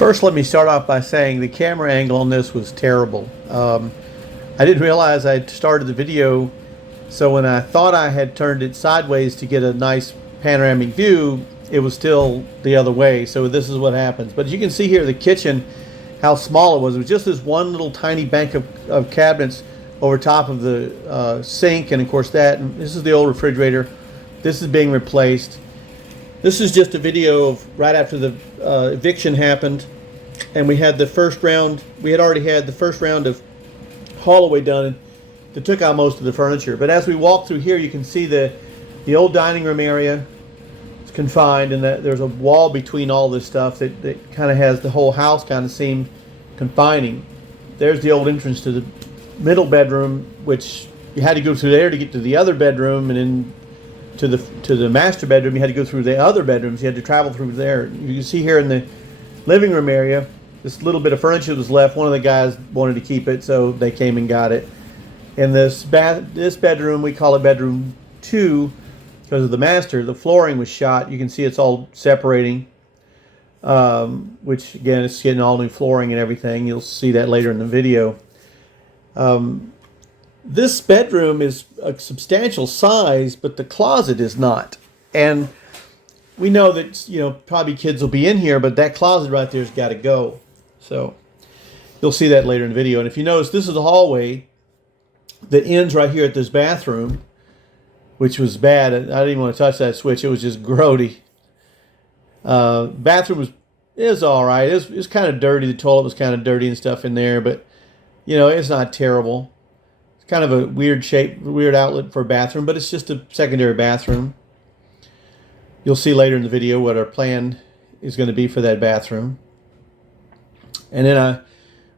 First, let me start off by saying the camera angle on this was terrible. I didn't realize I started the video, so when I thought I had turned it sideways to get a nice panoramic view, it was still the other way. So this is what happens. But as you can see here, the kitchen, how small it was. It was just this one little tiny bank of cabinets over top of the sink, and of course and this is the old refrigerator. This is being replaced. This is just a video of right after the eviction happened, and we had the first round. We had already had the first round of haul away done, and it took out most of the furniture. But as we walk through here, you can see the old dining room area is confined, and that there's a wall between all this stuff that kind of has the whole house kind of seemed confining. There's the old entrance to the middle bedroom, which you had to go through there to get to the other bedroom, and then to the master bedroom you had to go through the other bedrooms. You had to travel through there. You can see here in the living room area, this little bit of furniture was left. One of the guys wanted to keep it, so they came and got it. In this bedroom, we call it bedroom 2 because of the master. The flooring was shot. You can see it's all separating, which again, it's getting all new flooring and everything. You'll see that later in the video. This bedroom is a substantial size, but the closet is not. And we know that, probably kids will be in here, but that closet right there has got to go. So you'll see that later in the video. And if you notice, this is the hallway that ends right here at this bathroom, which was bad. I didn't even want to touch that switch. It was just grody. Bathroom was all right. It was kind of dirty. The toilet was kind of dirty and stuff in there, but it's not terrible. Kind of a weird shape, weird outlet for a bathroom, but it's just a secondary bathroom. You'll see later in the video what our plan is going to be for that bathroom. And then I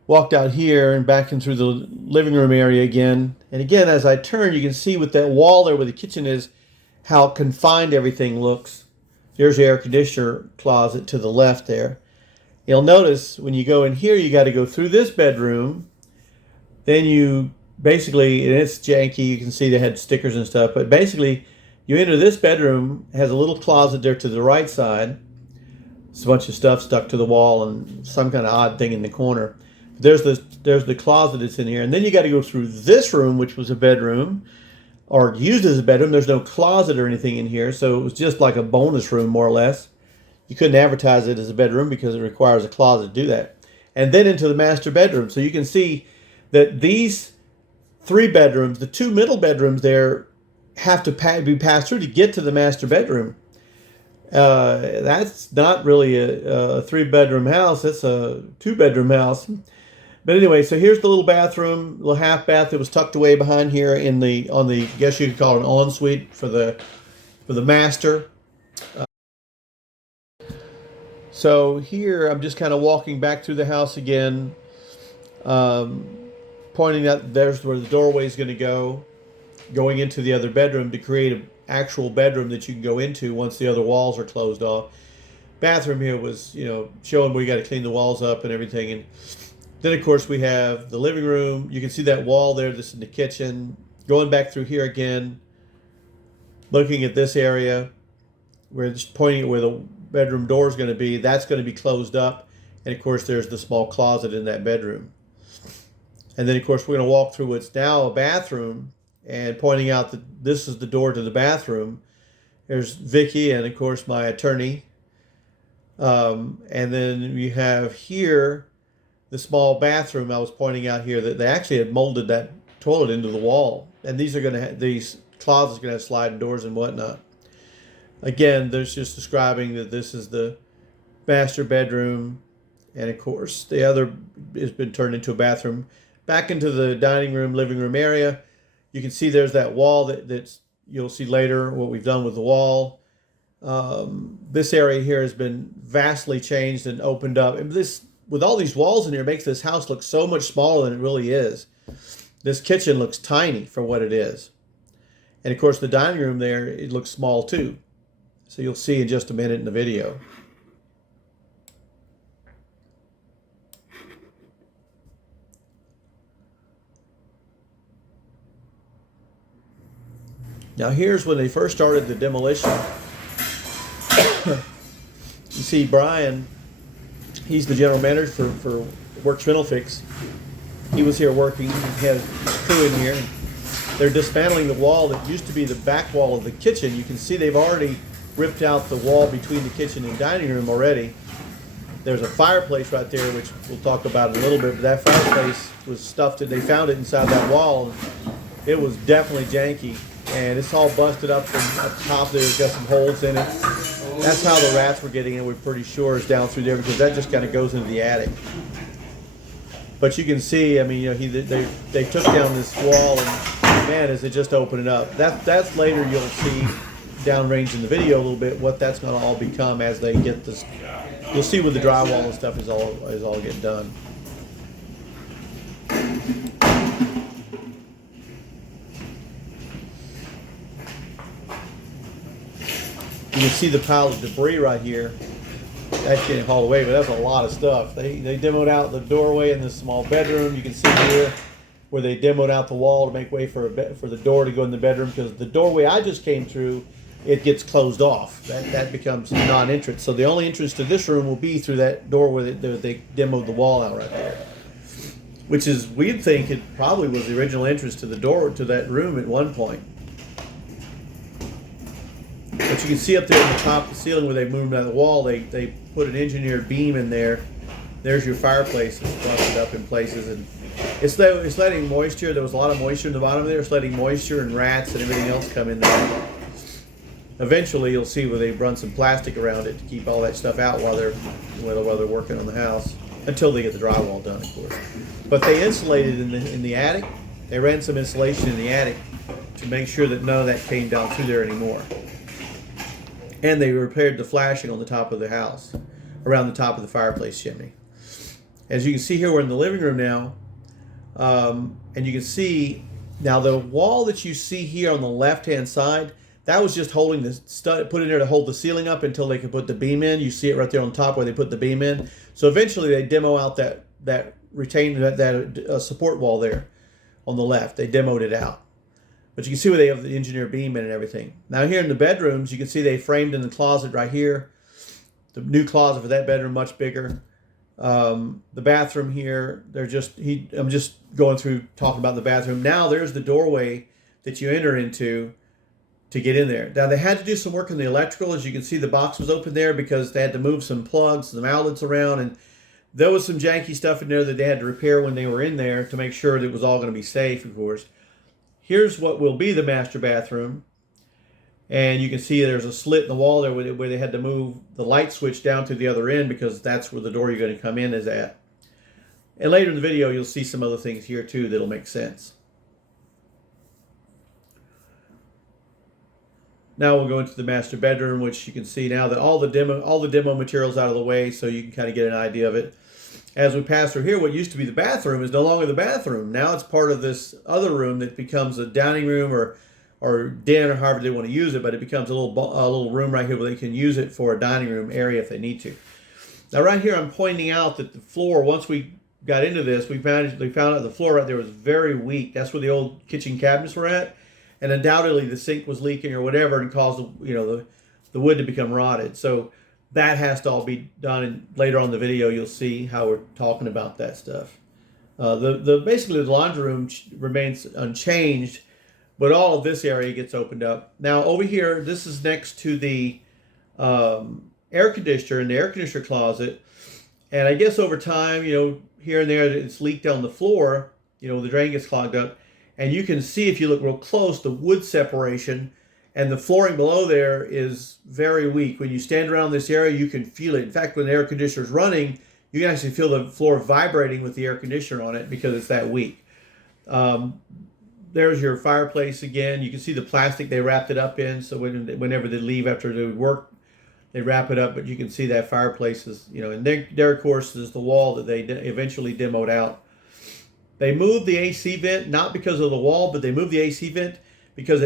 walked out here and back in through the living room area again. And again, as I turn, you can see with that wall there where the kitchen is, how confined everything looks. There's the air conditioner closet to the left there. You'll notice when you go in here, you got to go through this bedroom. Then you basically, and it's janky, you can see they had stickers and stuff, but basically you enter this bedroom, it has a little closet there to the right side. It's a bunch of stuff stuck to the wall and some kind of odd thing in the corner. There's the closet that's in here, and then you got to go through this room, which was a bedroom or used as a bedroom. There's no closet or anything in here, so it was just like a bonus room more or less. You couldn't advertise it as a bedroom because it requires a closet to do that. And then into the master bedroom. So you can see that these 3 bedrooms, the 2 middle bedrooms there, have to be passed through to get to the master bedroom. That's not really a 3-bedroom house. That's a 2-bedroom house. But anyway, so here's the little bathroom, little half bath that was tucked away behind here on the I guess you could call it an ensuite for the master. So here I'm just kind of walking back through the house again. Pointing out there's where the doorway is going to go, going into the other bedroom to create an actual bedroom that you can go into once the other walls are closed off. Bathroom here was, showing where you got to clean the walls up and everything. And then, of course, we have the living room. You can see that wall there. This is the kitchen. Going back through here again, looking at this area, we're just pointing at where the bedroom door is going to be. That's going to be closed up. And, of course, there's the small closet in that bedroom. And then, of course, we're going to walk through what's now a bathroom and pointing out that this is the door to the bathroom. There's Vicky and, of course, my attorney. And then we have here the small bathroom I was pointing out here that they actually had molded that toilet into the wall. And these closets are going to have sliding doors and whatnot. Again, there's just describing that this is the master bedroom. And, of course, the other has been turned into a bathroom. Back into the dining room, living room area, you can see there's that wall that's you'll see later what we've done with the wall. This area here has been vastly changed and opened up. And this, with all these walls in here, makes this house look so much smaller than it really is. This kitchen looks tiny for what it is. And of course, the dining room there, it looks small too. So you'll see in just a minute in the video. Now here's when they first started the demolition. You see Brian He's the general manager for Worx Rental Fix. He was here working. He had a crew in here. They're dismantling the wall that used to be the back wall of the kitchen. You can see they've already ripped out the wall between the kitchen and dining room already. There's a fireplace right there, which we'll talk about in a little bit, but that fireplace was stuffed, and they found it inside that wall. It was definitely janky, and it's all busted up from up top there. It's got some holes in it. That's how the rats were getting in, we're pretty sure, is down through there, because that just kind of goes into the attic. But you can see, I mean, you know, they took down this wall, and man, as it just opened it up. That's later you'll see downrange in the video a little bit what that's going to all become as they get this. You'll see with the drywall and stuff is all getting done. You can see the pile of debris right here. That's getting hauled away, but that's a lot of stuff. They demoed out the doorway in the small bedroom. You can see here where they demoed out the wall to make way for the door to go in the bedroom, because the doorway I just came through, it gets closed off. That becomes non-entrance. So the only entrance to this room will be through that door where they demoed the wall out right there. Which is, we'd think it probably was the original entrance to the door to that room at one point. But you can see up there on the top of the ceiling where they moved out the wall, they put an engineered beam in there. There's your fireplace. It's busted up in places, and it's letting moisture. There was a lot of moisture in the bottom there. It's letting moisture and rats and everything else come in there. Eventually, you'll see where they run some plastic around it to keep all that stuff out while they're working on the house, until they get the drywall done, of course. But they insulated in the attic. They ran some insulation in the attic to make sure that none of that came down through there anymore. And they repaired the flashing on the top of the house, around the top of the fireplace chimney. As you can see here, we're in the living room now, and you can see now the wall that you see here on the left-hand side. That was just holding the stud, put in there to hold the ceiling up until they could put the beam in. You see it right there on top where they put the beam in. So eventually they demo out that support wall there on the left. They demoed it out. But you can see where they have the engineer beam in and everything. Now here in the bedrooms, you can see they framed in the closet right here. The new closet for that bedroom, much bigger. The bathroom here, I'm just going through talking about the bathroom. Now there's the doorway that you enter into to get in there. Now they had to do some work in the electrical. As you can see, the box was open there because they had to move some plugs, some outlets around, and there was some janky stuff in there that they had to repair when they were in there to make sure that it was all going to be safe, of course. Here's what will be the master bathroom. And you can see there's a slit in the wall there where they had to move the light switch down to the other end, because that's where the door you're going to come in is at. And later in the video, you'll see some other things here too that'll make sense. Now we'll go into the master bedroom, which you can see now that all the demo materials out of the way, so you can kind of get an idea of it. As we pass through here, what used to be the bathroom is no longer the bathroom. Now it's part of this other room that becomes a dining room or den, or however they want to use it. But it becomes a little room right here where they can use it for a dining room area if they need to. Now right here, I'm pointing out that the floor, once we got into this, we found out the floor right there was very weak. That's where the old kitchen cabinets were at. And undoubtedly the sink was leaking or whatever and caused the wood to become rotted. So that has to all be done. And later on in the video, you'll see how we're talking about that stuff. Basically the laundry room remains unchanged, but all of this area gets opened up. Now over here, this is next to the air conditioner in the air conditioner closet. And I guess over time, here and there, it's leaked down the floor. The drain gets clogged up. And you can see, if you look real close, the wood separation, and the flooring below there is very weak. When you stand around this area, you can feel it. In fact, when the air conditioner is running, you can actually feel the floor vibrating with the air conditioner on it because it's that weak. There's your fireplace again. You can see the plastic they wrapped it up in, so whenever they leave after they work, they wrap it up. But you can see that fireplace is, and there, of course, is the wall that they eventually demoed out. They moved the AC vent, not because of the wall, but they moved the AC vent because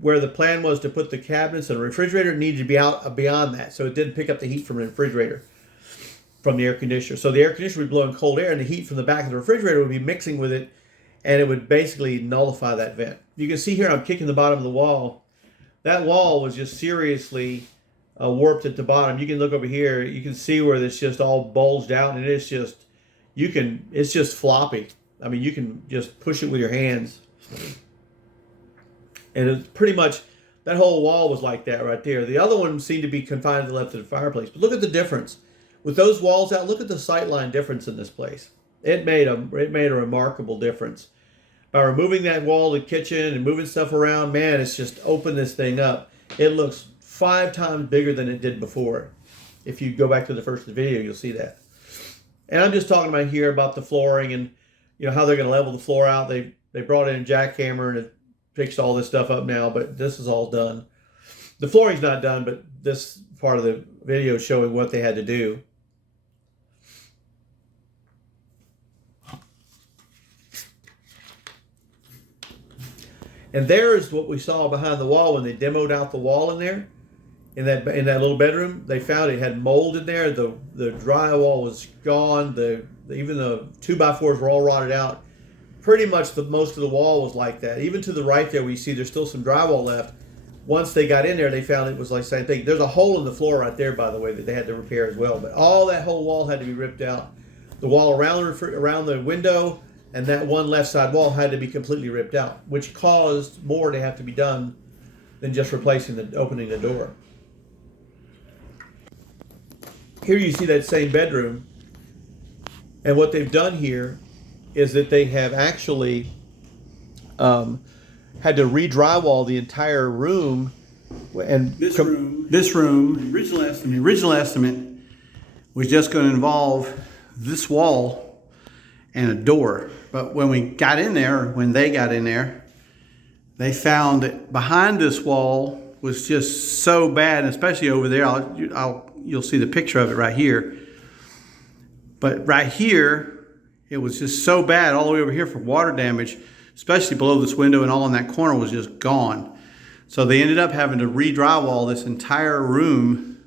where the plan was to put the cabinets and a refrigerator, it needed to be out beyond that. So it didn't pick up the heat from the refrigerator, from the air conditioner. So the air conditioner would blow in cold air, and the heat from the back of the refrigerator would be mixing with it, and it would basically nullify that vent. You can see here I'm kicking the bottom of the wall. That wall was just seriously warped at the bottom. You can look over here. You can see where it's just all bulged out, and it's just it's just floppy. I mean, you can just push it with your hands, and it's pretty much that whole wall was like that right there. The other one seemed to be confined to the left of the fireplace. But look at the difference with those walls out. Look at the sightline difference in this place. It made a remarkable difference. By removing that wall of the kitchen and moving stuff around, man, it's just opened this thing up. It looks 5 times bigger than it did before. If you go back to the first video, you'll see that. And I'm just talking about here about the flooring and how they're going to level the floor out. They brought in a jackhammer and it fixed all this stuff up now, but this is all done. The flooring's not done, but this part of the video is showing what they had to do. And there's what we saw behind the wall when they demoed out the wall in there, in that little bedroom. They found it had mold in there. The drywall was gone. Even the 2x4s were all rotted out. Pretty much most of the wall was like that. Even to the right there, we see there's still some drywall left. Once they got in there, they found it was like the same thing. There's a hole in the floor right there, by the way, that they had to repair as well. But all that whole wall had to be ripped out. The wall around the window and that one left side wall had to be completely ripped out, which caused more to have to be done than just opening the door. Here you see that same bedroom, and what they've done here is that they have actually had to re-drywall the entire room. And this room, original estimate was just going to involve this wall and a door. But when they got in there, they found that behind this wall was just so bad, especially over there. You'll see the picture of it right here. But right here, it was just so bad all the way over here for water damage, especially below this window, and all in that corner was just gone. So they ended up having to re-drywall this entire room,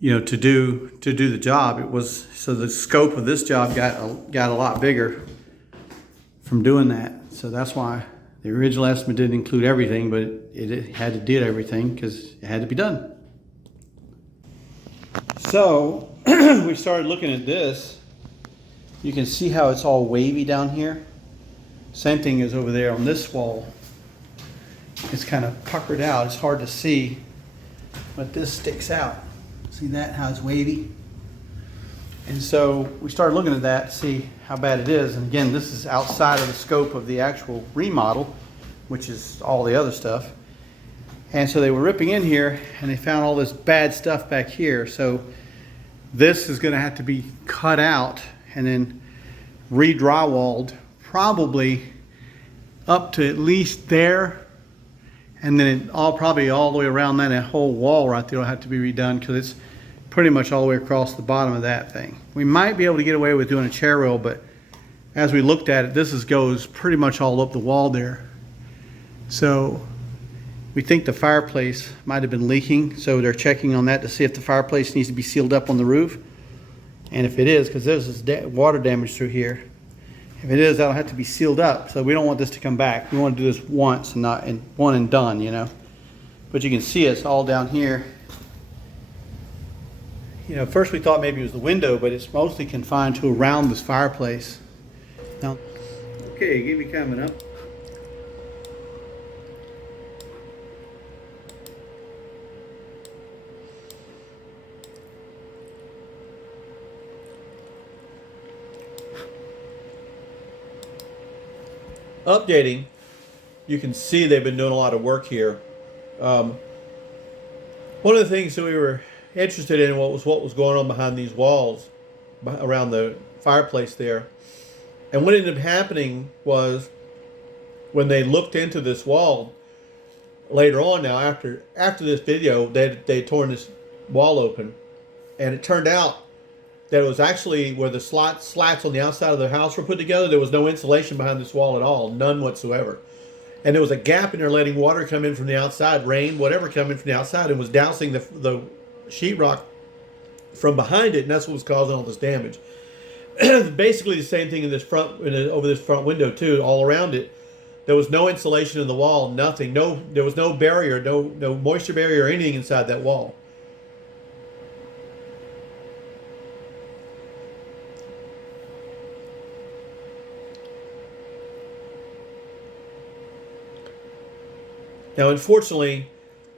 to do the job. So the scope of this job got a lot bigger from doing that. So that's why the original estimate didn't include everything, but it had to do everything because it had to be done. So we started looking at this. You can see how it's all wavy down here. Same thing as over there on this wall. It's kind of puckered out. It's hard to see, but this sticks out. See that, how it's wavy? And so we started looking at that to see how bad it is. And again, this is outside of the scope of the actual remodel, which is all the other stuff. And so they were ripping in here and they found all this bad stuff back here. So this is going to have to be cut out and then re-drywalled, probably up to at least there. And then probably all the way around that whole wall right there will have to be redone because it's pretty much all the way across the bottom of that thing. We might be able to get away with doing a chair rail, but as we looked at it, this goes pretty much all up the wall there. So we think the fireplace might have been leaking, so they're checking on that to see if the fireplace needs to be sealed up on the roof. And if it is, because there's this water damage through here, if it is, that'll have to be sealed up. So we don't want this to come back. We want to do this once and not one and done, But you can see it's all down here. First we thought maybe it was the window, but it's mostly confined to around this fireplace. Now, okay, give me coming up. Updating, you can see they've been doing a lot of work here. One of the things that we were interested in was what was going on behind these walls, around the fireplace there. And what ended up happening was when they looked into this wall later on, now after this video, they torn this wall open, and it turned out that it was actually where the slats on the outside of the house were put together. There was no insulation behind this wall at all, none whatsoever. And there was a gap in there letting water come in from the outside, rain, whatever come in from the outside, and was dousing the sheetrock from behind it, and that's what was causing all this damage. Basically the same thing in this over this front window too, all around it. There was no insulation in the wall, nothing. There was no barrier, no moisture barrier or anything inside that wall. Now, unfortunately,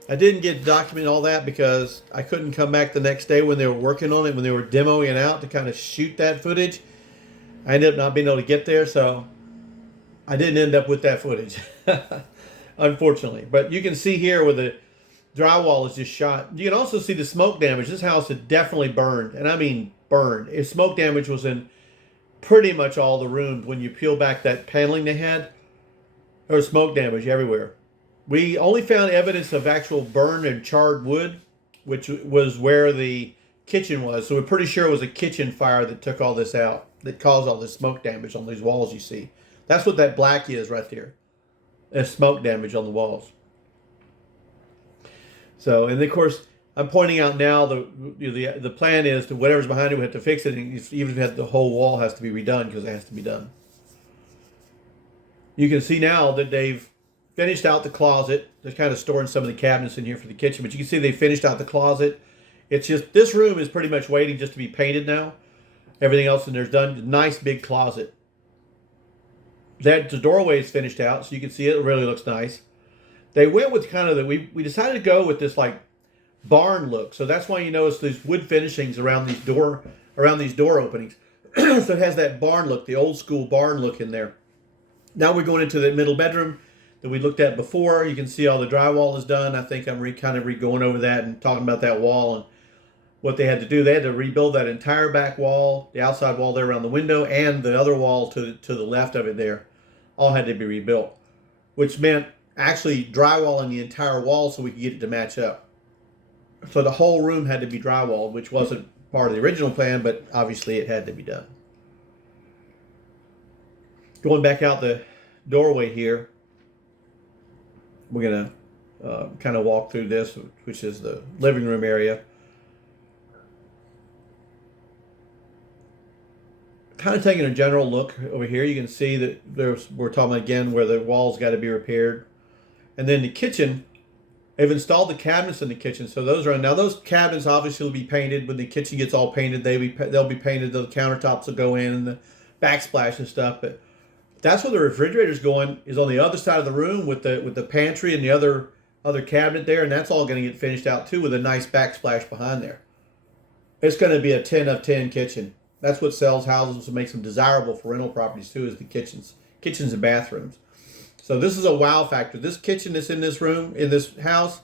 I didn't get to document all that because I couldn't come back the next day when they were working on it, when they were demoing it out to kind of shoot that footage. I ended up not being able to get there, so I didn't end up with that footage, unfortunately. But you can see here where the drywall is just shot. You can also see the smoke damage. This house had definitely burned, and I mean burned. If smoke damage was in pretty much all the rooms. When you peel back that paneling they had, there was smoke damage everywhere. We only found evidence of actual burned and charred wood, which was where the kitchen was. So we're pretty sure it was a kitchen fire that took all this out, that caused all this smoke damage on these walls you see. That's what that black is right there. There's smoke damage on the walls. So, and of course, I'm pointing out now the plan is to whatever's behind it, we have to fix it. And even if the whole wall has to be redone because it has to be done. You can see now that they've finished out the closet. They're kind of storing some of the cabinets in here for the kitchen, but you can see they finished out the closet. It's just, this room is pretty much waiting just to be painted now. Everything else in there's done. Nice big closet. The doorway is finished out, so you can see it really looks nice. They went with kind of we decided to go with this like barn look. So that's why you notice these wood finishings around these door openings. So it has that barn look, the old school barn look in there. Now we're going into the middle bedroom that we looked at before. You can see all the drywall is done. I think I'm going over that and talking about that wall and what they had to do. They had to rebuild that entire back wall, the outside wall there around the window, and the other wall to the left of it there. All had to be rebuilt, which meant actually drywalling the entire wall so we could get it to match up. So the whole room had to be drywalled, which wasn't part of the original plan, but obviously it had to be done. Going back out the doorway here, we're going to kind of walk through this, which is the living room area. Kind of taking a general look over here, you can see that we're talking again where the walls got to be repaired. And then the kitchen, they've installed the cabinets in the kitchen. So those cabinets obviously will be painted. When the kitchen gets all painted, they'll be painted. The countertops will go in and the backsplash and stuff. But that's where the refrigerator's going, is on the other side of the room with the pantry and the other cabinet there, and that's all going to get finished out too with a nice backsplash behind there. It's going to be a 10 of 10 kitchen. That's what sells houses and makes them desirable for rental properties too, is the kitchens and bathrooms. So this is a wow factor. This kitchen that's in this room, in this house,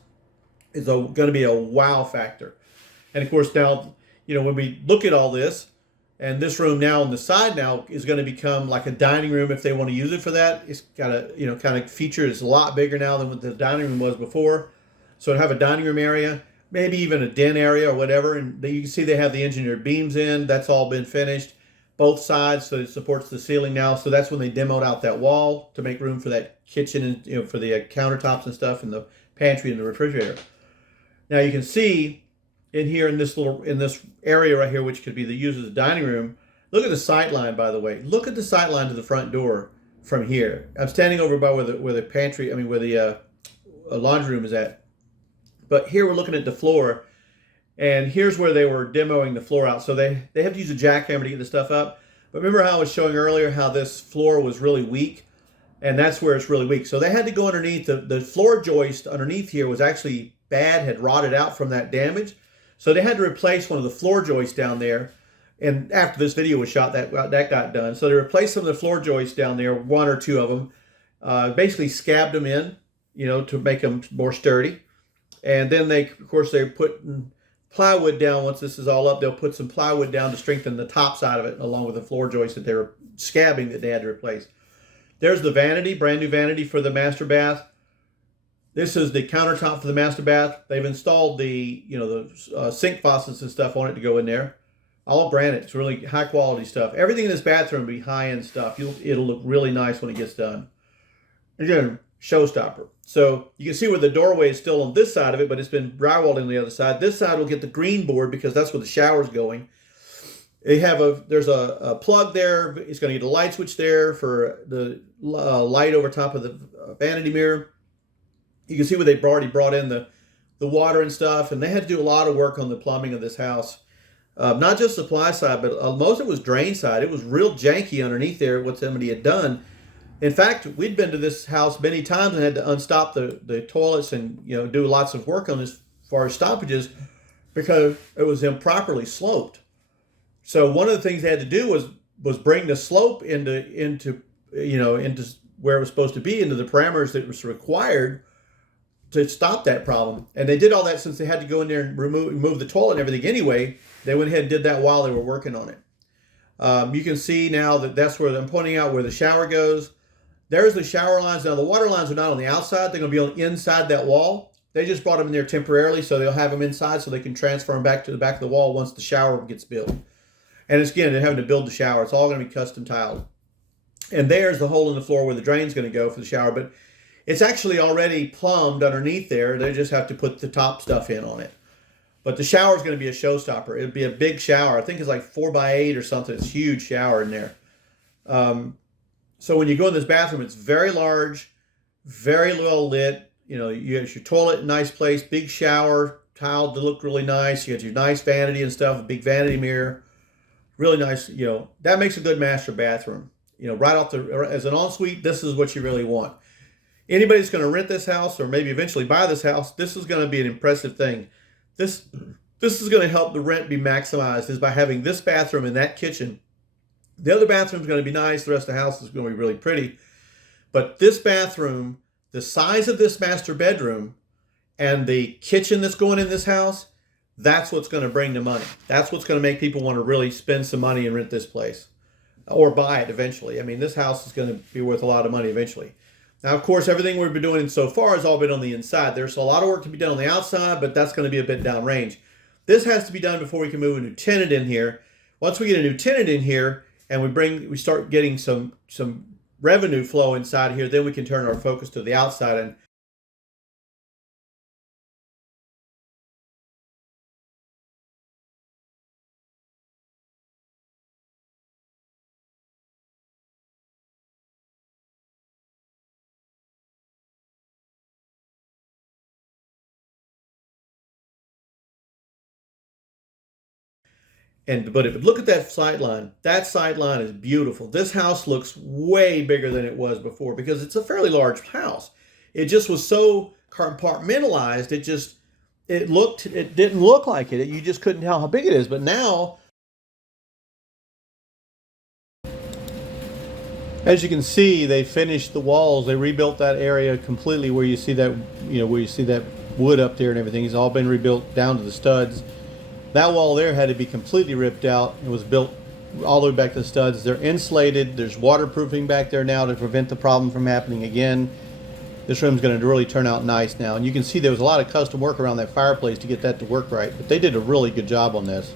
is going to be a wow factor. And of course now, when we look at all this, and this room now on the side now is going to become like a dining room if they want to use it for that. It's got a, kind of feature. It's a lot bigger now than what the dining room was before. So to have a dining room area, maybe even a den area or whatever. And you can see they have the engineered beams in. That's all been finished. Both sides, so it supports the ceiling now. So that's when they demoed out that wall to make room for that kitchen and for the countertops and stuff, and the pantry and the refrigerator. Now you can see in here in this area right here, which could be used as a dining room. Look at the sight line, by the way. Look at the sight line to the front door from here. I'm standing over by where the pantry, where the laundry room is at. But here we're looking at the floor. And here's where they were demoing the floor out. So they have to use a jackhammer to get the stuff up. But remember how I was showing earlier how this floor was really weak? And that's where it's really weak. So they had to go underneath. The floor joist underneath here was actually bad, had rotted out from that damage. So they had to replace one of the floor joists down there. And after this video was shot, that got done. So they replaced some of the floor joists down there, one or two of them. Basically scabbed them in, to make them more sturdy. And then they put plywood down. Once this is all up, they'll put some plywood down to strengthen the top side of it, along with the floor joist that they were scabbing that they had to replace. There's the vanity, brand new vanity for the master bath. This is the countertop for the master bath. They've installed the sink faucets and stuff on it to go in there. All granite. It's really high quality stuff. Everything in this bathroom will be high end stuff. It'll look really nice when it gets done. Again, showstopper. So you can see where the doorway is still on this side of it, but it's been drywalled on the other side. This side will get the green board because that's where the shower's going. There's a plug there. It's going to get a light switch there for the light over top of the vanity mirror. You can see where they've already brought in the water and stuff, and they had to do a lot of work on the plumbing of this house. Not just supply side, but most of it was drain side. It was real janky underneath there, what somebody had done. In fact, we'd been to this house many times and had to unstop the toilets and do lots of work on as far as stoppages because it was improperly sloped. So one of the things they had to do was bring the slope into where it was supposed to be, into the parameters that was required to stop that problem. And they did all that since they had to go in there and remove the toilet and everything anyway. They went ahead and did that while they were working on it. You can see now that that's where I'm pointing out where the shower goes. There's the shower lines. Now the water lines are not on the outside. They're going to be on inside that wall. They just brought them in there temporarily, so they'll have them inside so they can transfer them back to the back of the wall once the shower gets built. And it's, again, they're having to build the shower. It's all going to be custom tiled. And there's the hole in the floor where the drain's going to go for the shower. But it's actually already plumbed underneath there. They just have to put the top stuff in on it. But the shower is going to be a showstopper. It'll be a big shower. I think it's like 4x8 or something. It's a huge shower in there. So when you go in this bathroom, it's very large, very well lit. You have your toilet, nice place, big shower, tiled to look really nice. You got your nice vanity and stuff, a big vanity mirror. Really nice. That makes a good master bathroom. Right off as an ensuite, this is what you really want. Anybody that's going to rent this house or maybe eventually buy this house, this is going to be an impressive thing. This is going to help the rent be maximized is by having this bathroom and that kitchen. The other bathroom is going to be nice. The rest of the house is going to be really pretty. But this bathroom, the size of this master bedroom and the kitchen that's going in this house, that's what's going to bring the money. That's what's going to make people want to really spend some money and rent this place or buy it eventually. I mean, this house is going to be worth a lot of money eventually. Now, of course, everything we've been doing so far has all been on the inside. There's a lot of work to be done on the outside, but that's going to be a bit downrange. This has to be done before we can move a new tenant in here. Once we get a new tenant in here and we start getting some revenue flow inside here, then we can turn our focus to the outside. But if you look at that sideline is beautiful. This house looks way bigger than it was before because it's a fairly large house. It just was so compartmentalized. It didn't look like it. You just couldn't tell how big it is. But now, as you can see, they finished the walls. They rebuilt that area completely where you see that, wood up there and everything. It's all been rebuilt down to the studs. That wall there had to be completely ripped out. It was built all the way back to the studs. They're insulated. There's waterproofing back there now to prevent the problem from happening again. This room's going to really turn out nice now. And you can see there was a lot of custom work around that fireplace to get that to work right. But they did a really good job on this.